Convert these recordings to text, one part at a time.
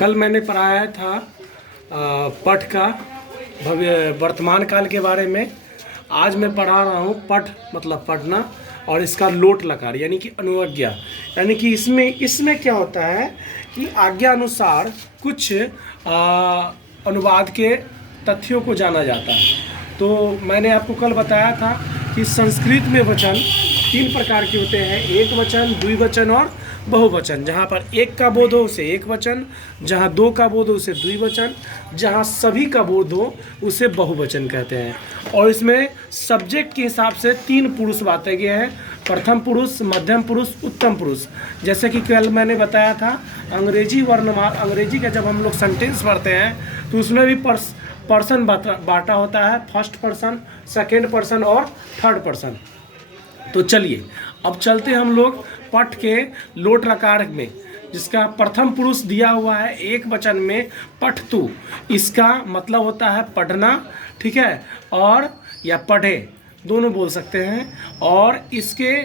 कल मैंने पढ़ाया था पठ का भव्य वर्तमान काल के बारे में। आज मैं पढ़ा रहा हूँ पठ मतलब पढ़ना और इसका लोट लकार यानी कि अनुज्ञा। यानी कि इसमें क्या होता है कि आज्ञा अनुसार कुछ अनुवाद के तथ्यों को जाना जाता है। तो मैंने आपको कल बताया था कि संस्कृत में वचन 3 प्रकार के होते हैं, एक वचन, द्विवचन और बहुवचन। जहाँ पर एक का बोध हो उसे एक वचन, जहाँ 2 का बोध हो उसे द्विवचन, जहाँ सभी का बोध हो उसे बहुवचन कहते हैं। और इसमें सब्जेक्ट के हिसाब से 3 पुरुष बांटे गए हैं, प्रथम पुरुष, मध्यम पुरुष, उत्तम पुरुष। जैसे कि कल मैंने बताया था अंग्रेजी वर्णमाला, अंग्रेजी का जब हम लोग सेंटेंस पढ़ते हैं तो उसमें भी पर्सन बांटा होता है, फर्स्ट पर्सन, सेकेंड पर्सन और थर्ड पर्सन। तो चलिए अब चलते हम लोग पठ के लोट लकार में, जिसका प्रथम पुरुष दिया हुआ है एक वचन में पठतु। इसका मतलब होता है पढ़ना, ठीक है, और या पढ़े दोनों बोल सकते हैं। और इसके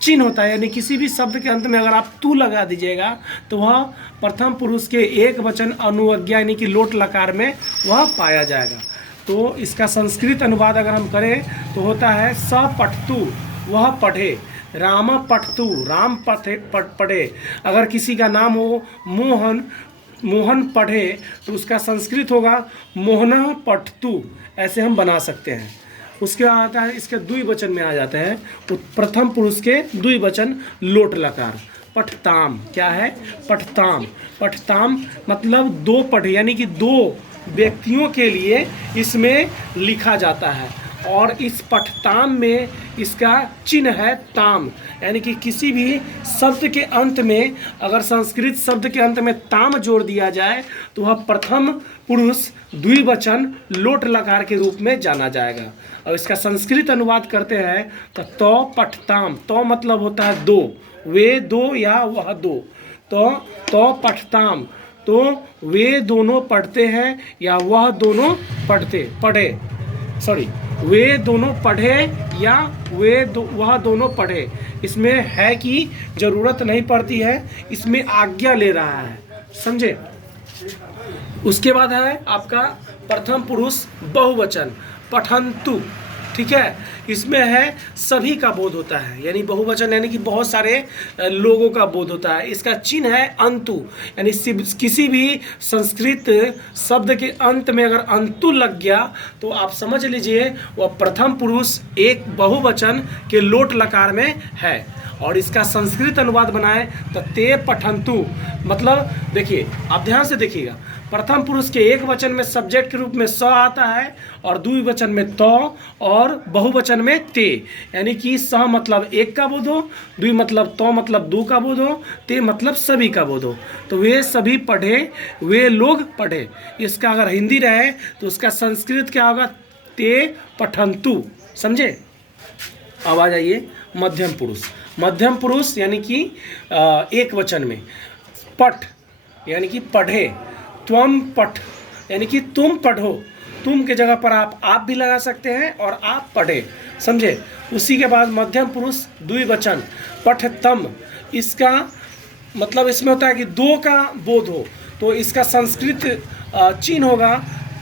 चिन्ह होता है, यानी किसी भी शब्द के अंत में अगर आप तू लगा दीजिएगा तो वह प्रथम पुरुष के एक वचन अनुज्ञा यानी कि लोट लकार में वह पाया जाएगा। तो इसका संस्कृत अनुवाद अगर हम करें तो होता है स पठतु, वह पढ़े, राम पठतु, राम पढ़े। अगर किसी का नाम हो मोहन, मोहन पढ़े, तो उसका संस्कृत होगा मोहन पठतु। ऐसे हम बना सकते हैं। उसके बाद आता है इसके द्विवचन में आ जाते हैं, तो प्रथम पुरुष के द्विवचन लोट लकार पठताम। क्या है? पठताम। पठताम मतलब 2 पढ़े, यानी कि 2 व्यक्तियों के लिए इसमें लिखा जाता है। और इस पठताम में इसका चिन्ह है ताम, यानी कि किसी भी शब्द के अंत में अगर संस्कृत शब्द के अंत में ताम जोड़ दिया जाए तो वह प्रथम पुरुष द्विवचन लोट लकार के रूप में जाना जाएगा। और इसका संस्कृत अनुवाद करते हैं तो पठताम। तो मतलब होता है 2, वे 2 या वह 2। तो पठताम, तो वे दोनों पढ़ते हैं या वह दोनों वे दोनों पढ़े या वह दोनों पढ़े। इसमें है कि जरूरत नहीं पड़ती है, इसमें आज्ञा ले रहा है, समझे। उसके बाद है आपका प्रथम पुरुष बहुवचन पठन्तु, ठीक है। इसमें है सभी का बोध होता है, यानी बहुवचन यानी कि बहुत सारे लोगों का बोध होता है। इसका चिन्ह है अंतु, यानी किसी भी संस्कृत शब्द के अंत में अगर अंतु लग गया तो आप समझ लीजिए वह प्रथम पुरुष एक बहुवचन के लोट लकार में है। और इसका संस्कृत अनुवाद बनाए तो ते पठन्तु, मतलब देखिए आप ध्यान से देखिएगा, प्रथम पुरुष के एक वचन में सब्जेक्ट के रूप में स आता है और द्विवचन में तो और बहुवचन में ते, यानी कि स मतलब एक का बोध हो, द्वि मतलब तो मतलब 2 का बोध हो, ते मतलब सभी का बोध हो। तो वे सभी पढ़े, वे लोग पढ़े। इसका अगर हिंदी रहे तो उसका संस्कृत क्या होगा? ते पठन्तु, समझे। अब आ जाइए मध्यम पुरुष। मध्यम पुरुष यानी कि एक वचन में पठ यानी कि पढ़े, त्वम पठ यानी कि तुम पढ़ो। तुम के जगह पर आप भी लगा सकते हैं और आप पढ़े, समझे। उसी के बाद मध्यम पुरुष द्विवचन पठतम। इसका मतलब इसमें होता है कि 2 का बोध हो, तो इसका संस्कृत चिन्ह होगा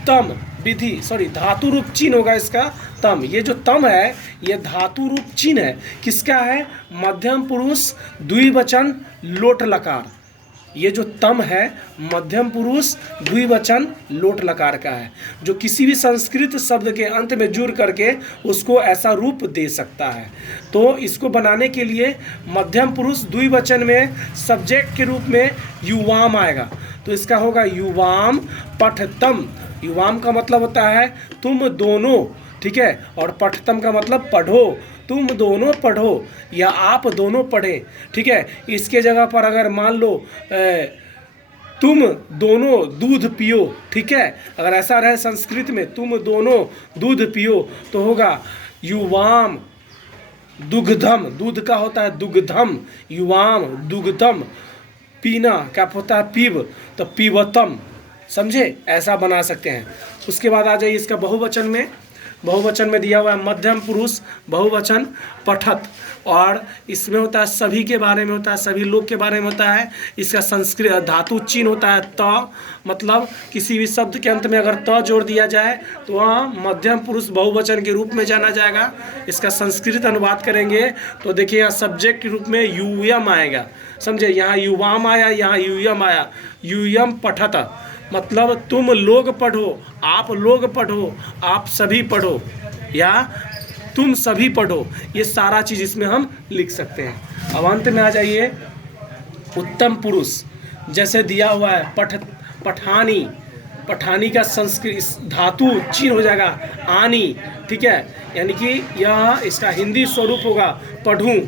तम, विधि धातु रूप चिन्ह होगा इसका तम। ये जो तम है ये धातु रूप चिन्ह है, किसका है? मध्यम पुरुष द्विवचन लोट लकार। ये जो तम है मध्यम पुरुष द्विवचन लोट लकार का है, जो किसी भी संस्कृत शब्द के अंत में जुड़ करके उसको ऐसा रूप दे सकता है। तो इसको बनाने के लिए मध्यम पुरुष द्विवचन में सब्जेक्ट के रूप में युवाम आएगा, तो इसका होगा युवाम पठतम। युवाम का मतलब होता है तुम दोनों, ठीक है, और पठतम का मतलब पढ़ो, तुम दोनों पढ़ो या आप दोनों पढ़ें, ठीक है। इसके जगह पर अगर मान लो तुम दोनों दूध पियो, ठीक है, अगर ऐसा रहे संस्कृत में तुम दोनों दूध पियो तो होगा युवाम दुग्धम। दूध का होता है दुग्धम, युवाम दुग्धम। पीना क्या होता है? पीव, तो पीवतम, समझे। ऐसा बना सकते हैं। उसके बाद आ जाइए इसका बहुवचन में बहुवचन में दिया हुआ है मध्यम पुरुष बहुवचन पठत, और इसमें होता है सभी के बारे में होता है, सभी लोग के बारे में होता है। इसका संस्कृत धातु चिन्ह होता है त, मतलब किसी भी शब्द के अंत में अगर त जोड़ दिया जाए तो वह मध्यम पुरुष बहुवचन के रूप में जाना जाएगा। इसका संस्कृत अनुवाद करेंगे तो देखिए यहाँ सब्जेक्ट के रूप में यूयम आएगा, समझे, यहाँ युवाम आया, यहाँ यूयम आया, यूयम पठत, मतलब तुम लोग पढ़ो, आप लोग पढ़ो, आप सभी पढ़ो, या तुम सभी पढ़ो, ये सारा चीज़ इसमें हम लिख सकते हैं। अब अंत में आ जाइए उत्तम पुरुष, जैसे दिया हुआ है पठानी, पठानी का संस्कृत धातु चिन्ह हो जाएगा आनी, ठीक है, यानी कि यह इसका हिंदी स्वरूप होगा पढ़ूं,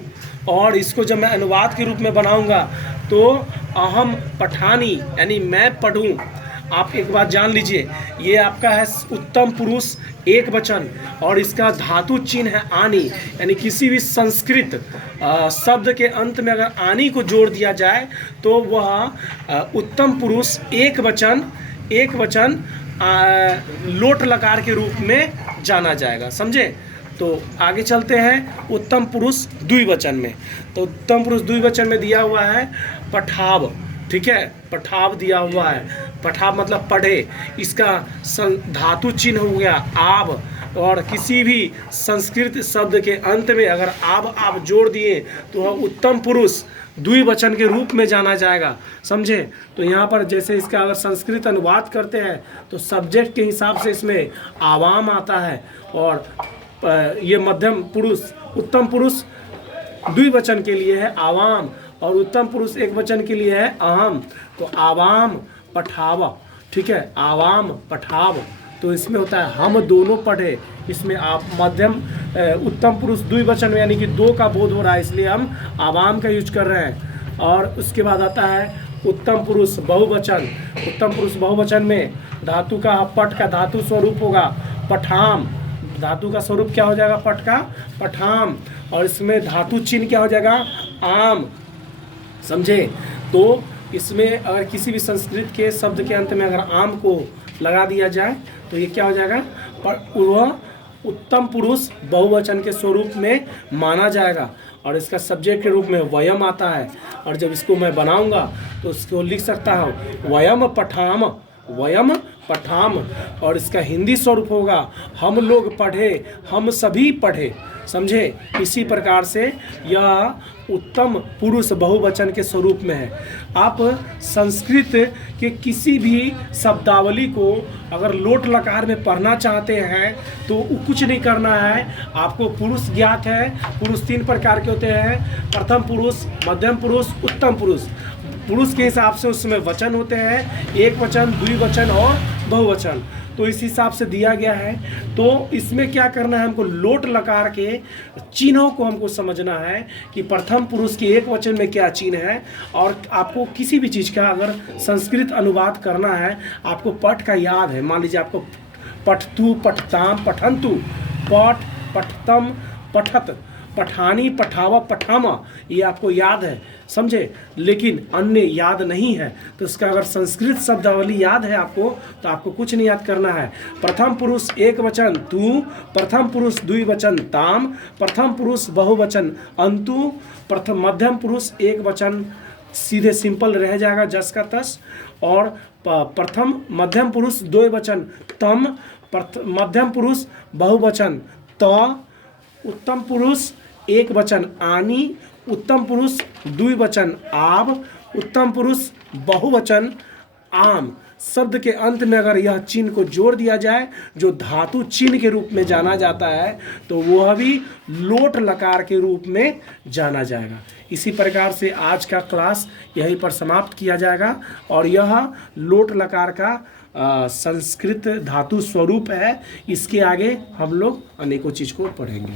और इसको जब मैं अनुवाद के रूप में बनाऊंगा तो अहम पठानी, यानी मैं पढ़ूं। आप एक बात जान लीजिए, ये आपका है उत्तम पुरुष एक वचन, और इसका धातु चिन्ह है आनी, यानी किसी भी संस्कृत शब्द के अंत में अगर आनी को जोड़ दिया जाए तो वह उत्तम पुरुष एक वचन लोट लकार के रूप में जाना जाएगा, समझे। तो आगे चलते हैं उत्तम पुरुष द्विवचन में। तो उत्तम पुरुष द्विवचन में दिया हुआ है पठाव, ठीक है, पठाव दिया हुआ है, पठाव मतलब पढ़े, इसका धातु चिन्ह हो गया आब, और किसी भी संस्कृत शब्द के अंत में अगर आप जोड़ दिए तो वह उत्तम पुरुष द्विवचन के रूप में जाना जाएगा, समझे। तो यहाँ पर जैसे इसका अगर संस्कृत अनुवाद करते हैं तो सब्जेक्ट के हिसाब से इसमें आवाम आता है, और ये मध्यम पुरुष उत्तम पुरुष द्विवचन के लिए है आवाम, और उत्तम पुरुष एक वचन के लिए है अहम। तो आवाम पठावा, ठीक है, आवाम पठाव, तो इसमें होता है हम दोनों पढ़े, इसमें आप मध्यम उत्तम पुरुष द्विवचन में यानी कि दो का बोध हो रहा है, इसलिए हम आवाम का यूज कर रहे हैं। और उसके बाद आता है उत्तम पुरुष बहुवचन। उत्तम पुरुष बहुवचन में धातु का पट का धातु स्वरूप होगा पठाम, धातु का स्वरूप क्या हो जाएगा पट का पठाम, और इसमें धातु चिन्ह क्या हो जाएगा आम, समझे। तो इसमें अगर किसी भी संस्कृत के शब्द के अंत में अगर आम को लगा दिया जाए तो ये क्या हो जाएगा, वह उत्तम पुरुष बहुवचन के स्वरूप में माना जाएगा, और इसका सब्जेक्ट के रूप में वयम आता है। और जब इसको मैं बनाऊंगा तो इसको लिख सकता हूँ वयम पठाम, और इसका हिंदी स्वरूप होगा हम लोग पढ़े, हम सभी पढ़े, समझे। इसी प्रकार से यह उत्तम पुरुष बहुवचन के स्वरूप में है। आप संस्कृत के किसी भी शब्दावली को अगर लोट लकार में पढ़ना चाहते हैं तो कुछ नहीं करना है, आपको पुरुष ज्ञात है। पुरुष तीन प्रकार के होते हैं, प्रथम पुरुष, मध्यम पुरुष, उत्तम पुरुष। पुरुष के हिसाब से उसमें वचन होते हैं, एक वचन, द्विवचन और बहुवचन, तो इस हिसाब से दिया गया है। तो इसमें क्या करना है, हमको लोट लकार के चिन्हों को हमको समझना है कि प्रथम पुरुष के एक वचन में क्या चिन्ह है। और आपको किसी भी चीज़ का अगर संस्कृत अनुवाद करना है, आपको पठ का याद है, मान लीजिए आपको पठतु, पठताम, पठंतु, पठ, पठतम, पठत, पठानी, पठावा, पठामा, ये आपको याद है, समझे, लेकिन अन्य याद नहीं है। तो इसका अगर संस्कृत शब्दावली याद है आपको तो आपको कुछ नहीं याद करना है। प्रथम पुरुष एक वचन तू, प्रथम पुरुष द्विवचन ताम, प्रथम पुरुष बहुवचन अंतु, प्रथम मध्यम पुरुष एक वचन सीधे सिंपल रह जाएगा जस का तस, और प्रथम मध्यम पुरुष द्विवचन तम, मध्यम पुरुष बहुवचन त, उत्तम पुरुष एक वचन आनी, उत्तम पुरुष द्विवचन आब, उत्तम पुरुष बहुवचन आम। शब्द के अंत में अगर यह चिन्ह को जोड़ दिया जाए जो धातु चिन्ह के रूप में जाना जाता है तो वह भी लोट लकार के रूप में जाना जाएगा। इसी प्रकार से आज का क्लास यहीं पर समाप्त किया जाएगा, और यह लोट लकार का संस्कृत धातु स्वरूप है। इसके आगे हम लोग अनेकों चीज़ को पढ़ेंगे।